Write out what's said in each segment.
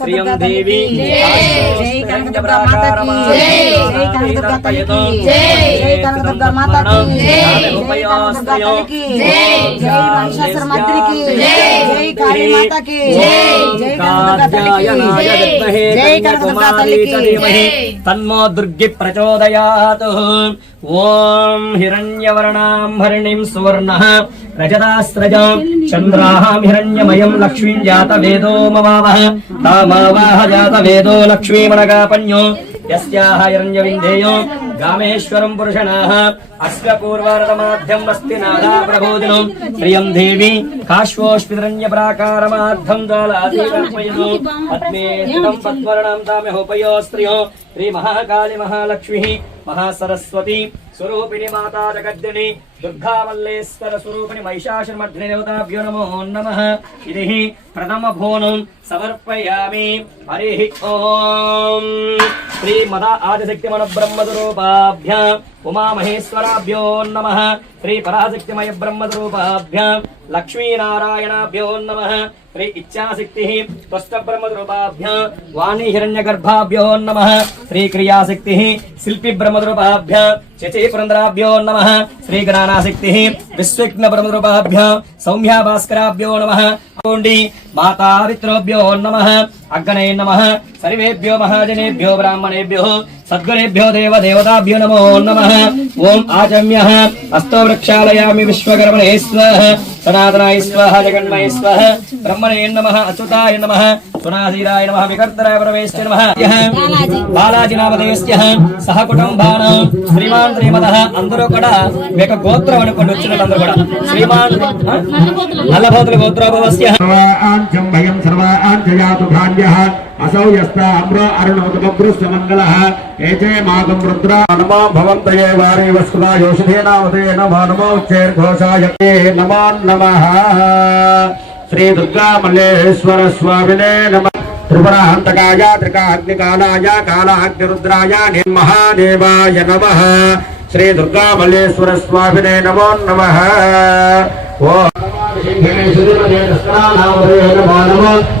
శ్రియం దేవి జై కనకదుర్గా మాతకి జై కనకదుర్గా తల్లికి జై కనకదుర్గా మాతకి జై కనకదుర్గా తల్లికి జై మహిషాసుర మర్దినికి జై కాళీ మాతకి జై కనకదుర్గా తల్లికి జై కనకదుర్గా తల్లికి తన్మో దుర్గి ప్రచోదయాత్ ఓం హిరణ్యవర్ణాం హరిణిం సువర్ణ రజతాస్రజం చంద్రాహాం హిరణ్యమయం లక్ష్మీం జాత వేదో మవావహ తామావాహ मावाह जातवेदो लक्ष्मीमणगापन्यो यस्याः हिरण्यविन्धेयो गामेश्वरम् पुरुषणाः अस्य पूर्वारतमाध्यम् अस्ति नादाप्रबोधिनम् प्रियम् देवी काश्वोऽश्विरण्यप्राकारमाध्यम् दालादीकल्पयतु पद्मे स्थितम् पद्मर्णाम् तामेहोपयो स्त्रियो श्रीमहाकालिमहालक्ष्मीः महासरस्वती స్వరూపిణి మాతా జగద్దిని దుర్గామల్లేశ్వర స్వరూపిణి మహిషాసురమర్ధిని దేవతాభ్యో నమో నమ ఇది ప్రథమ భోనం సమర్పయామి హరి ఓం శ్రీ మద ఆదిశక్తి మన బ్రహ్మస్వరూపాభ్య ఉమామహేశ్వరాభ్యో నమ శ్రీ పరాశక్తిమయ బ్రహ్మస్వరూపాభ్య లక్ష్మీనారాయణాభ్యో నమ శ్రీ ఇచ్ఛాశక్తి త్వష్ట బ్రహ్మస్వరూపాభ్య వాణి హిరణ్యగర్భాభ్యో నమ శ్రీ క్రియాశక్తి శిల్పి బ్రహ్మద్రూపాభ్య చచే పురంధరాభ్యో నమ శ్రీ గణానాశక్తి విశ్వజ్ఞ బ్రహ్మద్రూపాభ్య సౌమ్యా భాస్కరాభ్యో నమ కోండి మాతా పితృభ్యో నమ అగ్నయ నమ సర్వేభ్యో మహాజనేభ్యో బ్రాహ్మణేభ్యో సద్గుణేభ్యో దేవ దేవతాభ్యో నమో నమ. ఓం ఆచమ్య అస్తో వృక్షాలయామి విశ్వకర్మణే స్వః సనాతనాయ స్వః జగన్మయ స్వః బ్రహ్మణే నమ అచ్యుతాయ నమ సునాధీరాయ నమ వికర్తరాయ పరమేశ్వర నమ బాలాజీ. నామదేవస్య సహ కుటుంబాన శ్రీమాన్ శ్రీమద అందరూ కూడా మీకు గోత్రం అనుకోండి వచ్చిన అందరూ కూడా. శ్రీమాన్ నల్లభోతుల గోత్రోభవస్య సర్వాంచం భయం సర్వాంచయాతు ధాన్యః. అసౌ యస్త అమ్ర అరుణోదకభృస్య మంగళః. ఏచే మాగం రుద్ర హనుమా భవంతయే వారే వస్కుదా యోషధేనావతే నమో నమో ఉచ్చేర్ఘోషాయ. నమో. శ్రీ దుర్గా మల్లేశ్వర స్వామినే నమ. త్రిపురాంతకాయ త్రికాగ్నికాలాయ కాలాగ్నిరుద్రాయ నిర్మహాదేవాయ నమ. శ్రీ దుర్గా మల్లేశ్వర స్వామినే నమో నమ. ఓ गणेश नाम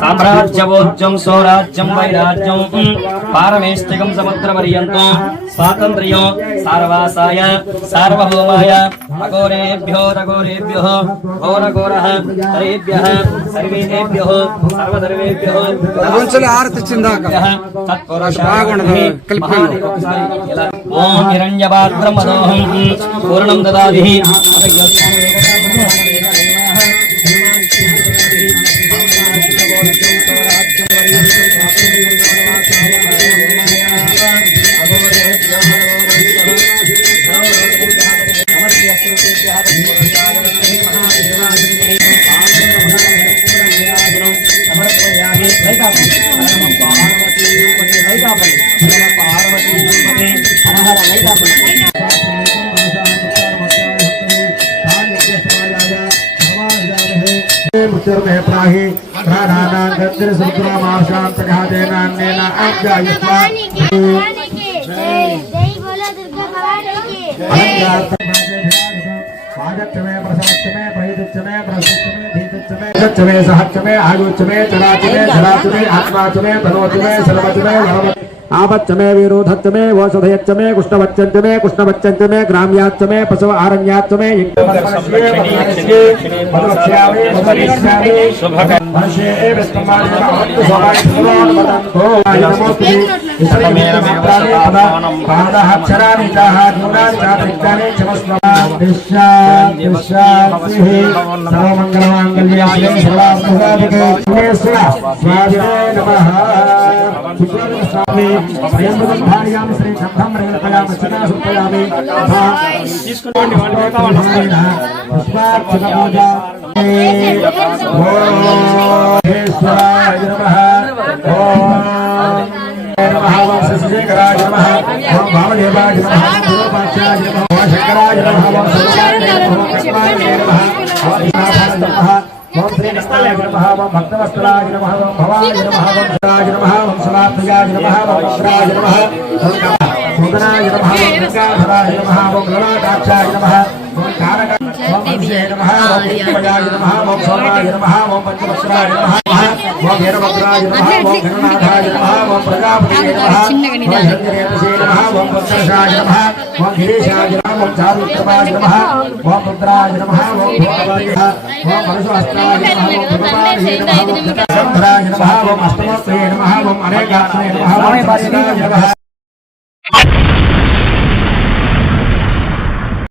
సామ్రాజ్యవోజ్యం సౌరాజ్యం వైరాజ్యం పారమేష్టికం సముద్రపర్యంతం స్వాతంత్ర్యం సార్వాసాయ సార్వభౌమాయ అఘోరేభ్యో రఘోరేభ్యో ఘోరఘోర హరేభ్య ఓం హిరణ్యపాత్రమదోహం. పూర్ణం దదాది पंचरमे प्राहि प्राणानां गन्धर सुक्रमाशान्तकः देनान्नेन आज्ञायुष्मान् आगत्य मे प्रसाद मे यच्छमे सहक्षमे आयुच्छमे चराचमे धराचमे आत्माचमे तनोचमे सर्वचमे आपच्चमे विरोधच्चमे वौषधयच्चमे कुष्णवच्चमे कुष्णवच्चमे ग्राम्याच्चमे पशव आरण्याच्चमे पादाक्षराणि శశిశేఖరాయ నమః ఓం వామదేవాయ నమః ఓం విరూపాక్షాయ నమః శంకరాయ నమః ఓం శ్రీకృష్ణాయ నమః ఓం భక్తవత్సలాయ నమః ఓం భవాయ నమః ఓం శివాయ నమః ఓం శివాత్మయాయ నమః ఓం భద్రాయ నమః ఓం సుదనాయ నమః ఓం గంగాధరాయ నమః ఓం వీరభద్రాయ నమః ఓం గణనాథాయ నమః ఓం ప్రజాపతియే నమః ఓం హిరణ్యరేతసే నమః ఓం పుత్రశాయ నమః ఓం గిరీశాయ నమః ఓం చారుత్రమాయ నమః ఓం పుత్రాయ నమః ఓం భోగవాయ నమః ఓం పరశుహస్తాయ నమః ఓం భగవాయ నమః ఓం జటాధరాయ నమః ఓం అష్టమోత్తరే నమః ఓం అనేకాత్మనే నమః ఓం సరస్వతాయ నమః